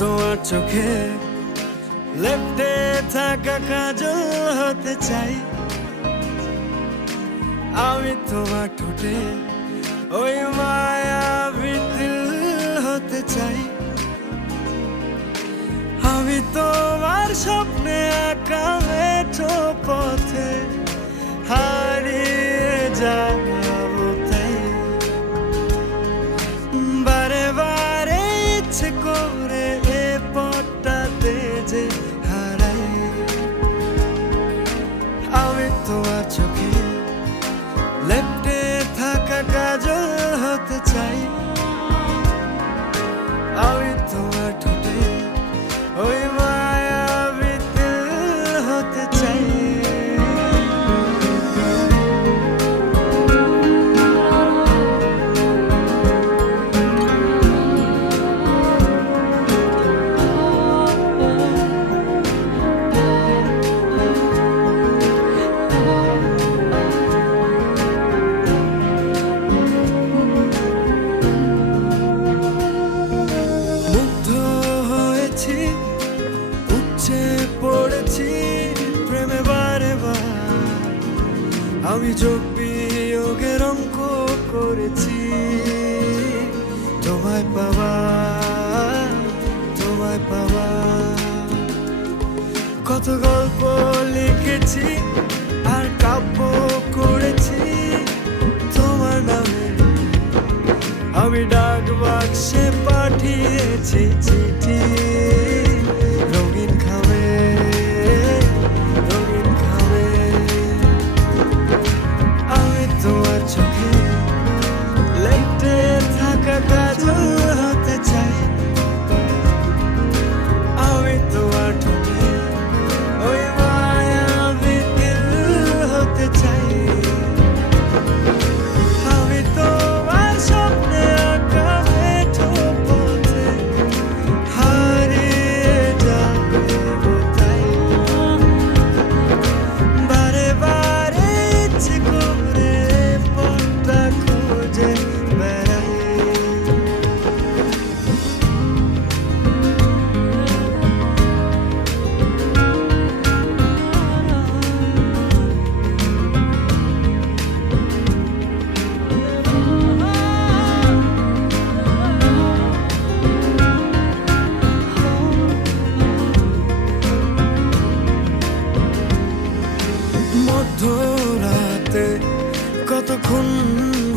তোমার চোখে লেপ্টে থাকা কাজল হতে চাই, আমি তোমার ঠোঁটে ওই মায়াবী তিল হতে চাই। আমি তোমার স্বপ্নে আঁকা মেঠো পথে হারিয়ে যাবো তাই। বারে বারে ইচ্ছে করে এ পথটাতে যে হারাই। আমি তোমার চোখে লেপ্টে থাকা কাজল হতে চাই, আমি তোমার ঠোঁটে ওই মায়াবী তিল হতে চাই। পড়েছি প্রেমে বারে বার, আমি যোগ বিয়োগের অঙ্ক করেছি। তোমায় পাওয়া তোমায় পাওয়া, কত গল্প লিখেছি আর কাব্য করেছি তোমার নামে। আমি ডাক বাক্সে পাঠিয়েছি চিঠি, রঙিন খামে রঙিন খামে। আমি তোমার চোখে লেপ্টে থাকা কাজল হতে চাই, আমি তোমার ঠোঁটে ওই মায়াবী তিল হতে চাই। আমি তোমার স্বপ্নে আঁকা মেঠো পথে হারিয়ে যাবো তাই। বারে বারে ইচ্ছে করে পথটা খুঁজে বেড়াই। মধ্যরাতে কতক্ষণ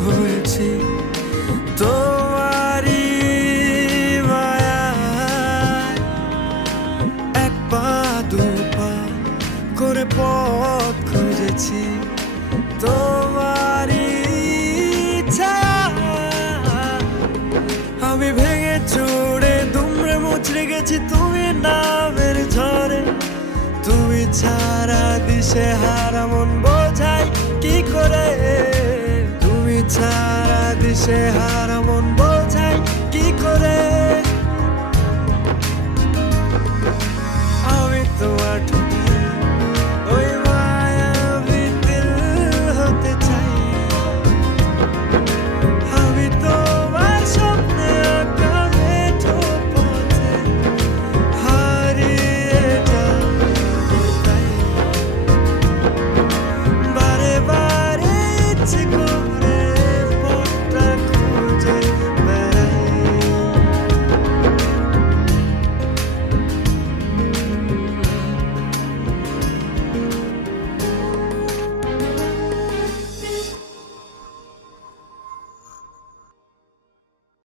হয়েছি তোমারই মায়ায়, এক পা দু পা করে পথ খুঁজেছি তোমারই ছায়া। আমি ভেঙে চুড়ে দুমড়ে মুচড়ে গেছি তুমি নামের ঝড়ে। তুমি ছাড়া দিশে হারা মন বোঝাই কি করে, তুমি ছাড়া দিশে হারা মন